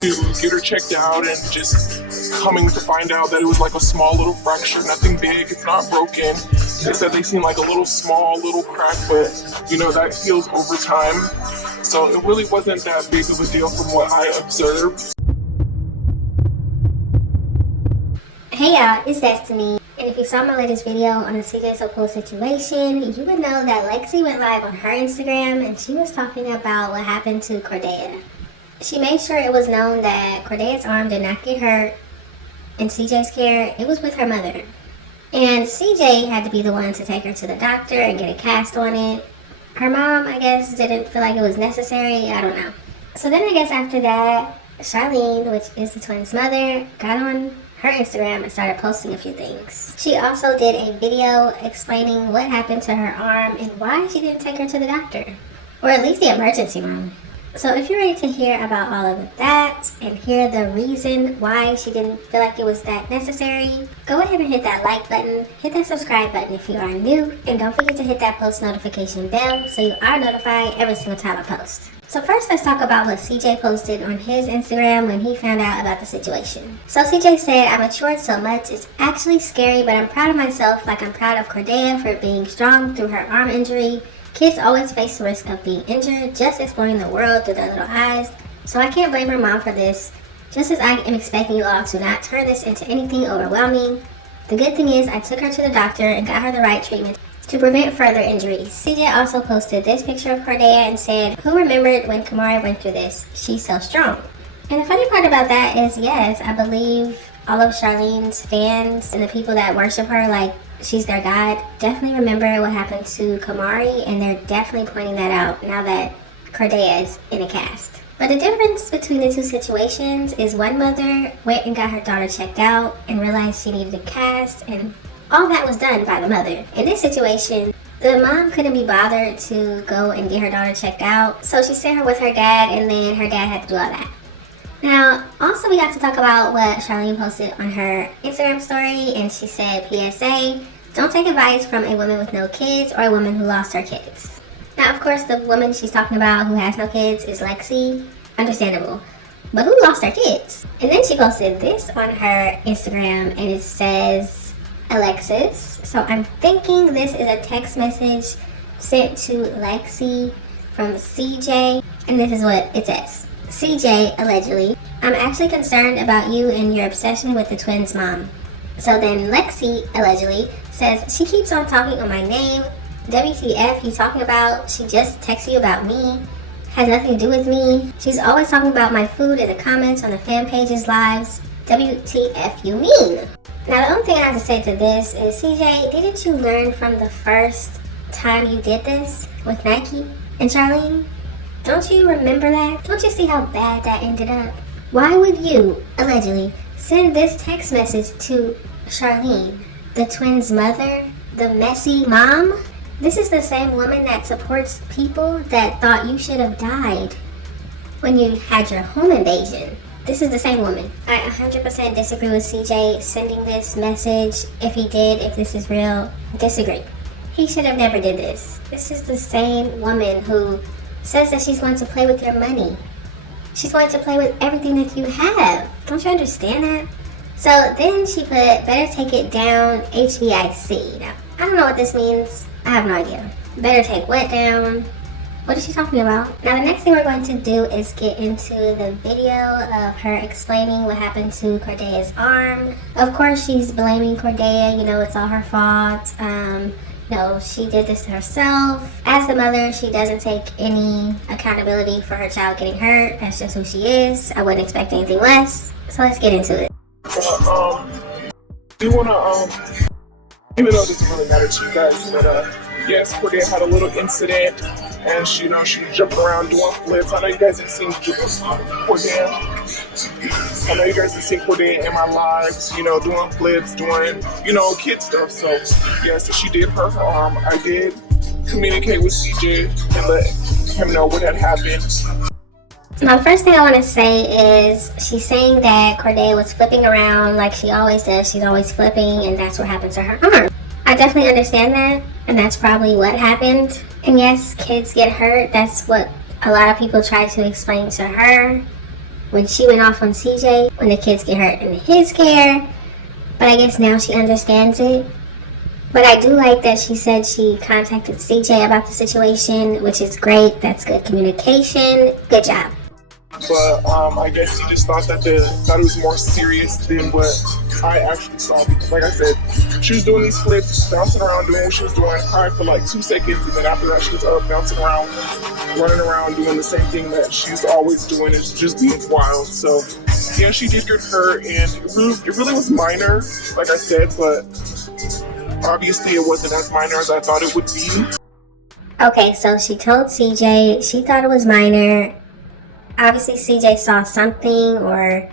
to get her checked out, and just coming to find out that it was like a small little fracture, nothing big, it's not broken. They said they seemed like a little small little crack, but that heals over time. So it really wasn't that big of a deal from what I observed. Hey y'all, it's Destiny. And if you saw my latest video on the CJ So Cool situation, you would know that Lexi went live on her Instagram and she was talking about what happened to Cordea. She made sure it was known that Cordea's arm did not get hurt in CJ's care. It was with her mother. And CJ had to be the one to take her to the doctor and get a cast on it. Her mom, I guess, didn't feel like it was necessary. I don't know. So then I guess after that, Charlene, which is the twins' mother, got on her Instagram and started posting a few things. She also did a video explaining what happened to her arm and why she didn't take her to the doctor, or at least the emergency room. So if you're ready to hear about all of that and hear the reason why she didn't feel like it was that necessary, go ahead and hit that like button, hit that subscribe button if you are new, and don't forget to hit that post notification bell so you are notified every single time I post. So first, let's talk about what CJ posted on his Instagram when he found out about the situation. So CJ said, "I matured so much, it's actually scary, but I'm proud of myself like I'm proud of Cordea for being strong through her arm injury. Kids always face the risk of being injured, just exploring the world through their little eyes. So I can't blame her mom for this, just as I am expecting you all to not turn this into anything overwhelming. The good thing is I took her to the doctor and got her the right treatment to prevent further injuries." CJ also posted this picture of Cordea and said, "Who remembered when Kamari went through this? She's so strong." And the funny part about that is, yes, I believe all of Charlene's fans and the people that worship her like she's their god definitely remember what happened to Kamari, and they're definitely pointing that out now that Cordea is in a cast. But the difference between the two situations is one mother went and got her daughter checked out and realized she needed a cast, and all that was done by the mother. In this situation, the mom couldn't be bothered to go and get her daughter checked out, so she sent her with her dad, and then her dad had to do all that. Now, also we got to talk about what Charlene posted on her Instagram story, and she said, "PSA, don't take advice from a woman with no kids or a woman who lost her kids." Now, of course, the woman she's talking about who has no kids is Lexi. Understandable. But who lost her kids? And then she posted this on her Instagram, and it says, "Alexis." So I'm thinking this is a text message sent to Lexi from CJ, and this is what it says. "CJ, allegedly, I'm actually concerned about you and your obsession with the twins' mom." So then Lexi, allegedly, says, "She keeps on talking on my name. WTF you talking about? She just texted you about me. Has nothing to do with me. She's always talking about my food in the comments on the fan pages lives. WTF you mean?" Now the only thing I have to say to this is, CJ, didn't you learn from the first time you did this with Nike and Charlene? Don't you remember that? Don't you see how bad that ended up? Why would you, allegedly, send this text message to Charlene, the twins' mother, the messy mom? This is the same woman that supports people that thought you should have died when you had your home invasion. This is the same woman. I 100% disagree with CJ sending this message. If he did, if this is real, disagree. He should have never did this. This is the same woman who says that she's going to play with your money. She's going to play with everything that you have. Don't you understand that? So then she put, "Better take it down, HBIC." Now, I don't know what this means. I have no idea. Better take what down? What is she talking about? Now the next thing we're going to do is get into the video of her explaining what happened to Cordea's arm. Of course she's blaming Cordea, it's all her fault. No, she did this to herself. As the mother, she doesn't take any accountability for her child getting hurt. That's just who she is. I wouldn't expect anything less. So let's get into it. Do you wanna even though it doesn't really matter to you guys, but yes, Cordea had a little incident, and she jumped around doing flips. I know you guys have seen Cordea. I know you guys have seen Cordea in my lives, doing flips, doing, kid stuff. So yes, she did hurt her arm. I did communicate with CJ and let him know what had happened. Now, the first thing I want to say is she's saying that Cordea was flipping around like she always does. She's always flipping, and that's what happened to her arm. I definitely understand that, and that's probably what happened. And yes, kids get hurt. That's what a lot of people try to explain to her. when she went off on CJ when the kids get hurt in his care. But I guess now she understands it. But I do like that she said she contacted CJ about the situation, which is great. That's good communication. Good job. But I guess he just thought it was more serious than what I actually saw. Because like I said, she was doing these flips, bouncing around, doing what she was doing, cried for like 2 seconds, and then after that she was up, bouncing around, running around, doing the same thing that she's always doing. It's just being wild. So yeah, she did get hurt, and it really was minor, like I said, but obviously it wasn't as minor as I thought it would be. Okay, so she told CJ she thought it was minor. Obviously CJ saw something or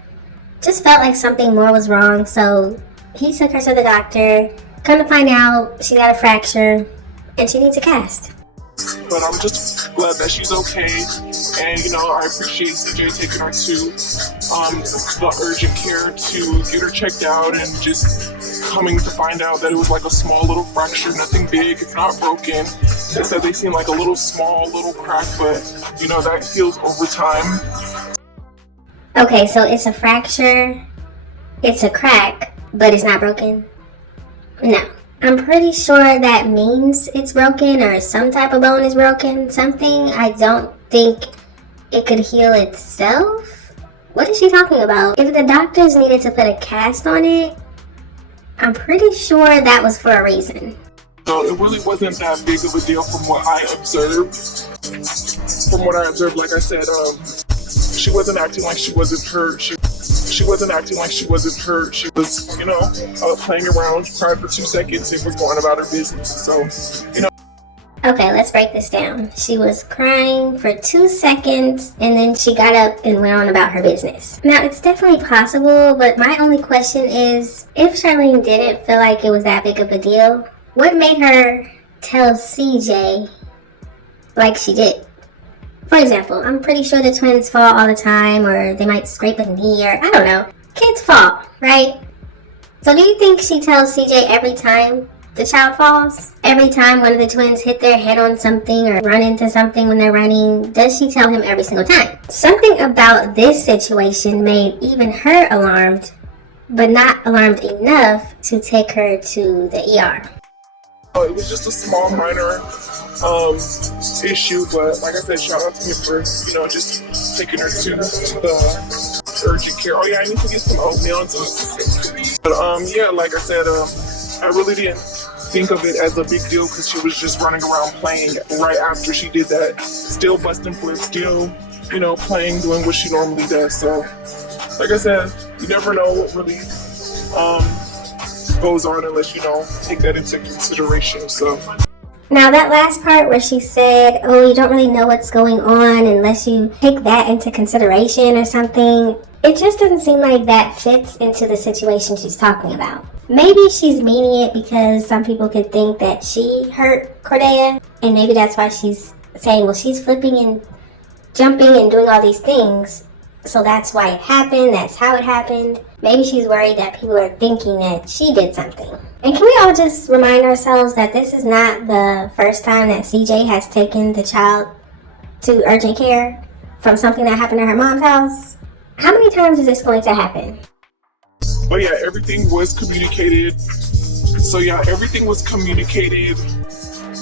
just felt like something more was wrong, so he took her to the doctor. Come to find out, she got a fracture and she needs a cast. But I'm just glad that she's okay, and I appreciate CJ taking her to the urgent care to get her checked out, and just coming to find out that it was like a small little fracture, nothing big, it's not broken. They said they seemed like a small little crack, but that heals over time. Okay, so it's a fracture, it's a crack, but it's not broken? No. I'm pretty sure that means it's broken or some type of bone is broken. Something. I don't think it could heal itself. What is she talking about? If the doctors needed to put a cast on it, I'm pretty sure that was for a reason. So it really wasn't that big of a deal from what I observed. Like I said, she wasn't acting like she wasn't hurt. She wasn't acting like she wasn't hurt. She was, playing around, cried for 2 seconds, and was going about her business. So, Okay, let's break this down. She was crying for 2 seconds, and then she got up and went on about her business. Now, it's definitely possible, but my only question is, if Charlene didn't feel like it was that big of a deal, what made her tell CJ like she did? For example, I'm pretty sure the twins fall all the time, or they might scrape a knee, or I don't know. Kids fall, right? So do you think she tells CJ every time the child falls? Every time one of the twins hit their head on something or run into something when they're running, does she tell him every single time? Something about this situation made even her alarmed, but not alarmed enough to take her to the ER. It was just a small, minor issue, but like I said, shout out to him for just taking her to the urgent care. Oh yeah, I need to get some oatmeal and some. But yeah, like I said, I really didn't think of it as a big deal because she was just running around playing right after she did that, still busting flips, still playing, doing what she normally does. So like I said, you never know what really goes on unless you take that into consideration. So now that last part where she said, oh, you don't really know what's going on unless you take that into consideration or something, it just doesn't seem like that fits into the situation she's talking about. Maybe she's meaning it because some people could think that she hurt Cordea, and maybe that's why she's saying, well, she's flipping and jumping and doing all these things, so that's why it happened, that's how it happened. Maybe she's worried that people are thinking that she did something. And can we all just remind ourselves that this is not the first time that CJ has taken the child to urgent care from something that happened at her mom's house? How many times is this going to happen? But yeah, everything was communicated. So yeah, everything was communicated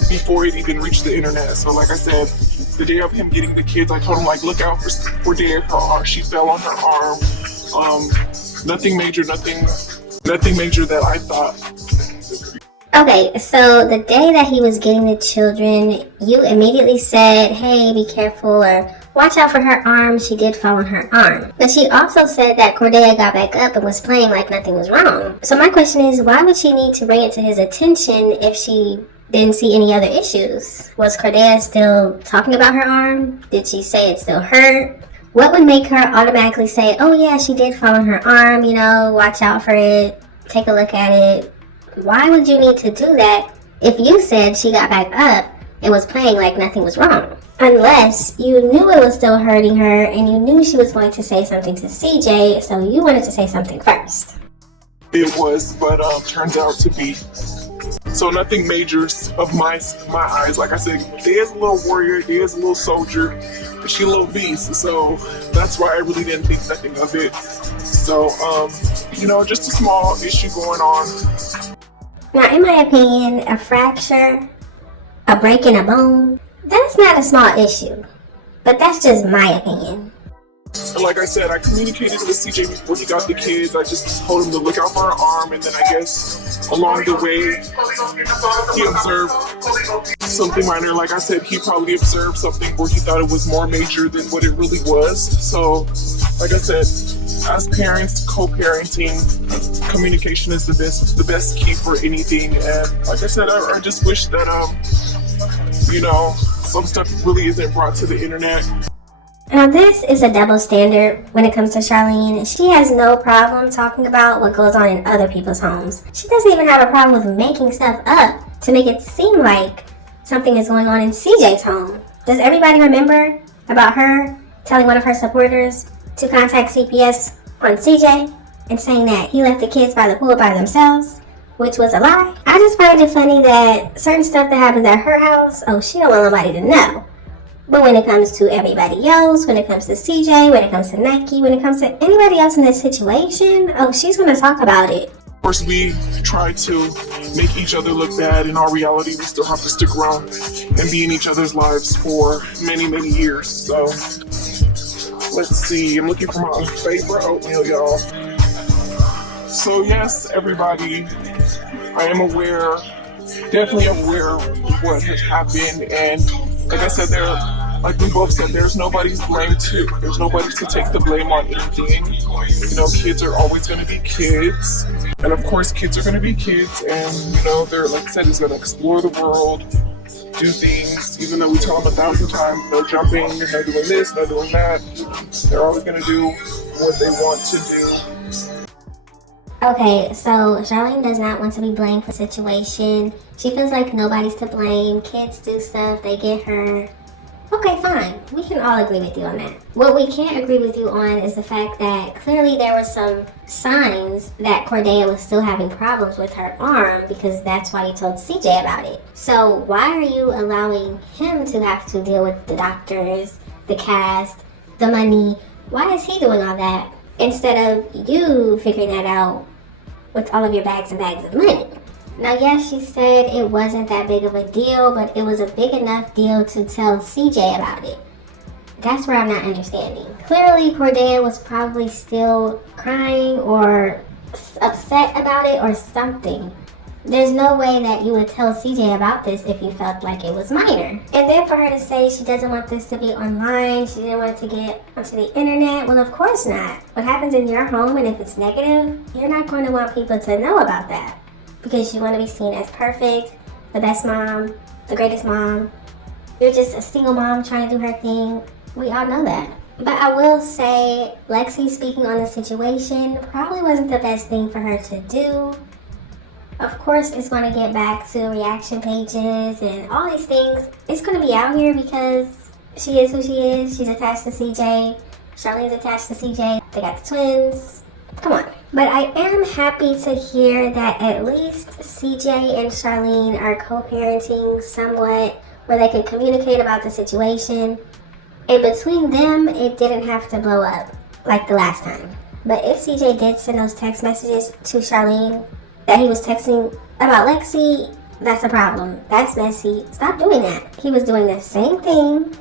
before it even reached the internet. So like I said, the day of him getting the kids, I told him, like, look out for Dea. Her arm, she fell on her arm. Nothing major that I thought. Okay, so the day that he was getting the children, you immediately said, hey, be careful, or watch out for her arm. She did fall on her arm. But she also said that Cordea got back up and was playing like nothing was wrong. So my question is, why would she need to bring it to his attention if she didn't see any other issues? Was Cordea still talking about her arm? Did she say it still hurt? What would make her automatically say, oh yeah, she did fall on her arm, watch out for it, take a look at it? Why would you need to do that if you said she got back up and was playing like nothing was wrong? Unless you knew it was still hurting her and you knew she was going to say something to CJ, so you wanted to say something first. It was, but turns out to be So nothing major of my eyes. Like I said, Daya's a little warrior, Daya's a little soldier, but she a little beast. So that's why I really didn't think nothing of it. So, you know, just a small issue going on. Now, in my opinion, a fracture, a break in a bone, that's not a small issue. But that's just my opinion. And like I said, I communicated with CJ before he got the kids. I just told him to look out for her arm, and then I guess along the way, he observed something minor. Like I said, he probably observed something where he thought it was more major than what it really was. So, like I said, as parents, co-parenting, communication is the best key for anything. And like I said, I just wish that, you know, some stuff really isn't brought to the internet. Now, this is a double standard when it comes to Charlene. She has no problem talking about what goes on in other people's homes. She doesn't even have a problem with making stuff up to make it seem like something is going on in CJ's home. Does everybody remember about her telling one of her supporters to contact CPS on CJ and saying that he left the kids by the pool by themselves, which was a lie? I just find it funny that certain stuff that happens at her house, oh, she don't want nobody to know. But when it comes to everybody else, when it comes to CJ, when it comes to Nike, when it comes to anybody else in this situation, oh, she's going to talk about it. Of course, we try to make each other look bad. In our reality, we still have to stick around and be in each other's lives for many, many years. So, let's see. I'm looking for my favorite oatmeal, y'all. So, yes, everybody, I am aware, definitely aware of what has happened. And like I said, like we both said, there's nobody's blame to. There's nobody to take the blame on anything. You know, kids are always going to be kids. And of course, kids are going to be kids. And, you know, they're, like I said, is going to explore the world, do things, even though we tell them 1,000 times, no jumping, no doing this, no doing that. They're always going to do what they want to do. Okay, so Charlene does not want to be blamed for the situation. She feels like nobody's to blame. Kids do stuff, they get hurt. Okay, fine. We can all agree with you on that. What we can't agree with you on is the fact that clearly there were some signs that Cordea was still having problems with her arm, because that's why you told CJ about it. So why are you allowing him to have to deal with the doctors, the cast, the money? Why is he doing all that instead of you figuring that out with all of your bags and bags of money? Now, yes, she said it wasn't that big of a deal, but it was a big enough deal to tell CJ about it. That's where I'm not understanding. Clearly, Cordea was probably still crying or upset about it or something. There's no way that you would tell CJ about this if you felt like it was minor. And then for her to say she doesn't want this to be online, she didn't want it to get onto the internet, well, of course not. What happens in your home, and if it's negative, you're not going to want people to know about that, because you want to be seen as perfect, the best mom, the greatest mom. You're just a single mom trying to do her thing. We all know that. But I will say, Lexi speaking on the situation probably wasn't the best thing for her to do. Of course, it's going to get back to reaction pages and all these things. It's going to be out here because she is who she is. She's attached to CJ. Charlene's attached to CJ. They got the twins. Come on. But I am happy to hear that at least CJ and Charlene are co-parenting somewhat, where they can communicate about the situation. And between them, it didn't have to blow up like the last time. But if CJ did send those text messages to Charlene that he was texting about Lexi, that's a problem. That's messy. Stop doing that. He was doing the same thing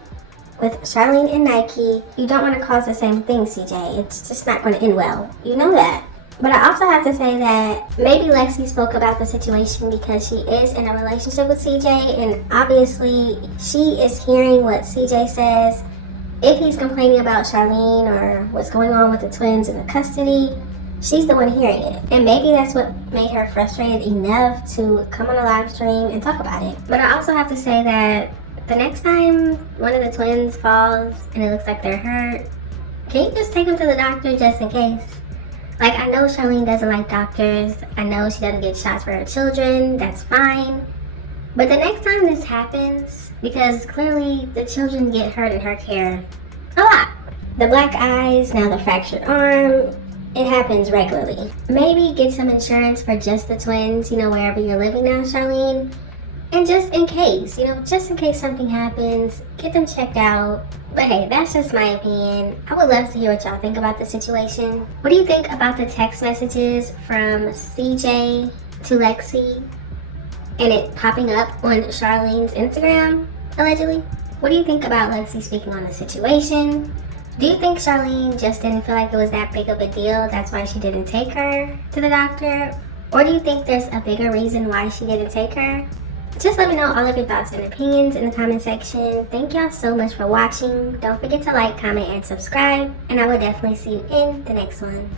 with Charlene and Nike. You don't want to cause the same thing, CJ. It's just not going to end well. You know that. But I also have to say that maybe Lexi spoke about the situation because she is in a relationship with CJ, and obviously she is hearing what CJ says. If he's complaining about Charlene or what's going on with the twins in the custody, she's the one hearing it. And maybe that's what made her frustrated enough to come on a live stream and talk about it. But I also have to say that the next time one of the twins falls and it looks like they're hurt, can you just take them to the doctor just in case? Like, I know Charlene doesn't like doctors. I know she doesn't get shots for her children. That's fine. But the next time this happens, because clearly the children get hurt in her care a lot. The black eyes, now the fractured arm. It happens regularly. Maybe get some insurance for just the twins, wherever you're living now, Charlene. And just in case, just in case something happens, get them checked out. But hey, that's just my opinion. I would love to hear what y'all think about the situation. What do you think about the text messages from CJ to Lexi and it popping up on Charlene's Instagram, allegedly? What do you think about Lexi speaking on the situation? Do you think Charlene just didn't feel like it was that big of a deal, that's why she didn't take her to the doctor? Or do you think there's a bigger reason why she didn't take her? Just let me know all of your thoughts and opinions in the comment section. Thank y'all so much for watching. Don't forget to like, comment, and subscribe. And I will definitely see you in the next one.